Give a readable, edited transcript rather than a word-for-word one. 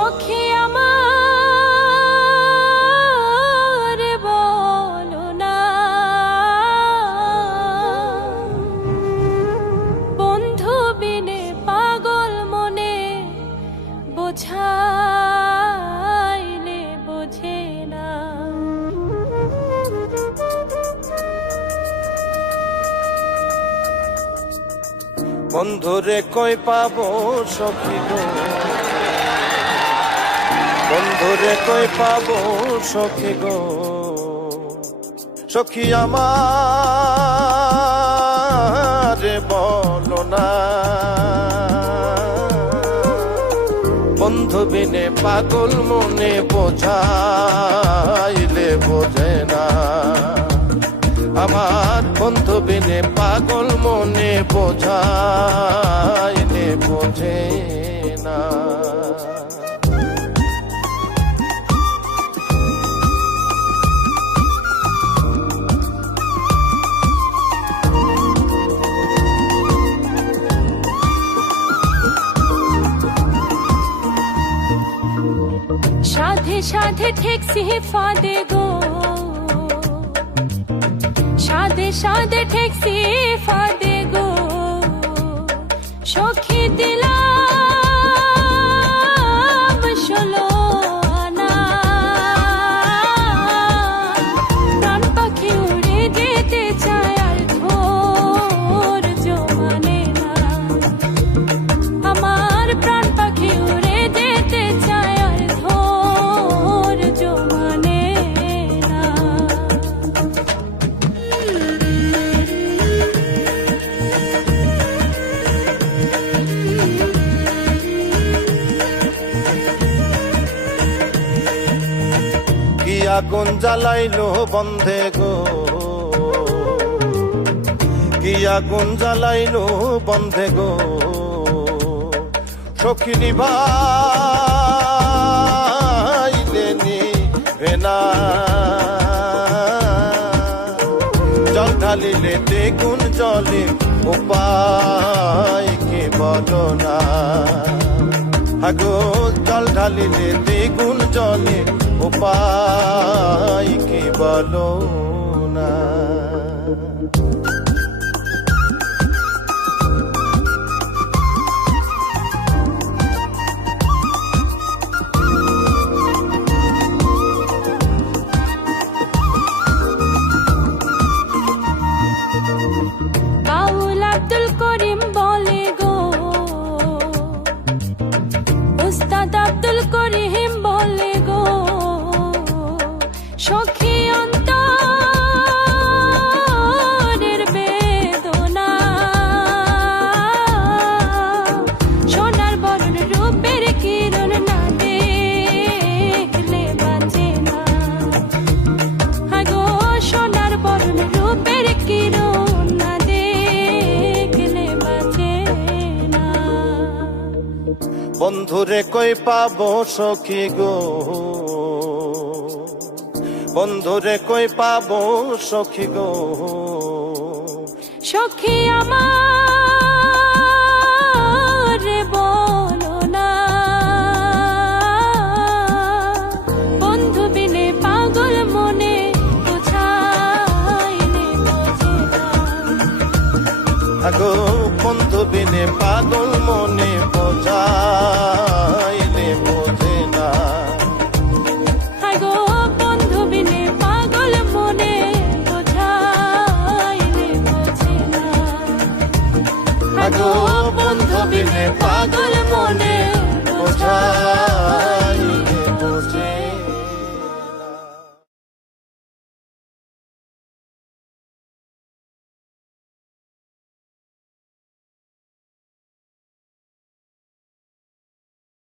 সখী আমার বলো না, বন্ধু বিনে পাগল মনে বোঝাইলে বোঝে না। বন্ধুরে কই পাবো সখী গো, বন্ধুরে কই পাবো সখী গো, সখী আমার বলো না, বন্ধু বিনে পাগল মনে বোঝাইলে বোঝে না। আমার বন্ধু বিনে পাগল মনে বোঝাইলে বোঝে না। সাধে সাধে ঠেকছি ফাঁদে গো, সাধে সাধে ঠেকছি ফাঁদে গো, সখী দিলাম ষোলো আনা, প্রাণ পাখি উড়ে যেতে চায় আর ধৈর্য মানে না। আমার প্রাণ পাখি উড়ে যেতে চায় আর ধৈর্য মানে না। কি আগুন জ্বালাইলো বন্ধে গো, কি আগুন জ্বালাইলো বন্ধে গো, সখী নিভাইলে নিভে না। জল ঢালিলে দ্বিগুণ জলে উপায় কি বলো না। আগো জল ঢালিলে দ্বিগুণ জলে উপায় কি বলো না। বাউল আব্দুল করিম বলে গো, উস্তাদ আব্দুল করিম বলে গো, সখী অন্তরের বেদনা, সোনার বরণ রূপের কিরণ না দেখলে বাঁচে না। আগো সোনার বরণ রূপের কিরণ না দেখলে বাঁচে না। বন্ধুরে কই পাবো সখী গো, বন্ধুরে কই পাবো সখী গো, সখী আমার বলো না, বন্ধু বিনে পাগল মনে বোঝাইলে বোঝে না। আগো বন্ধু বিনে পাগল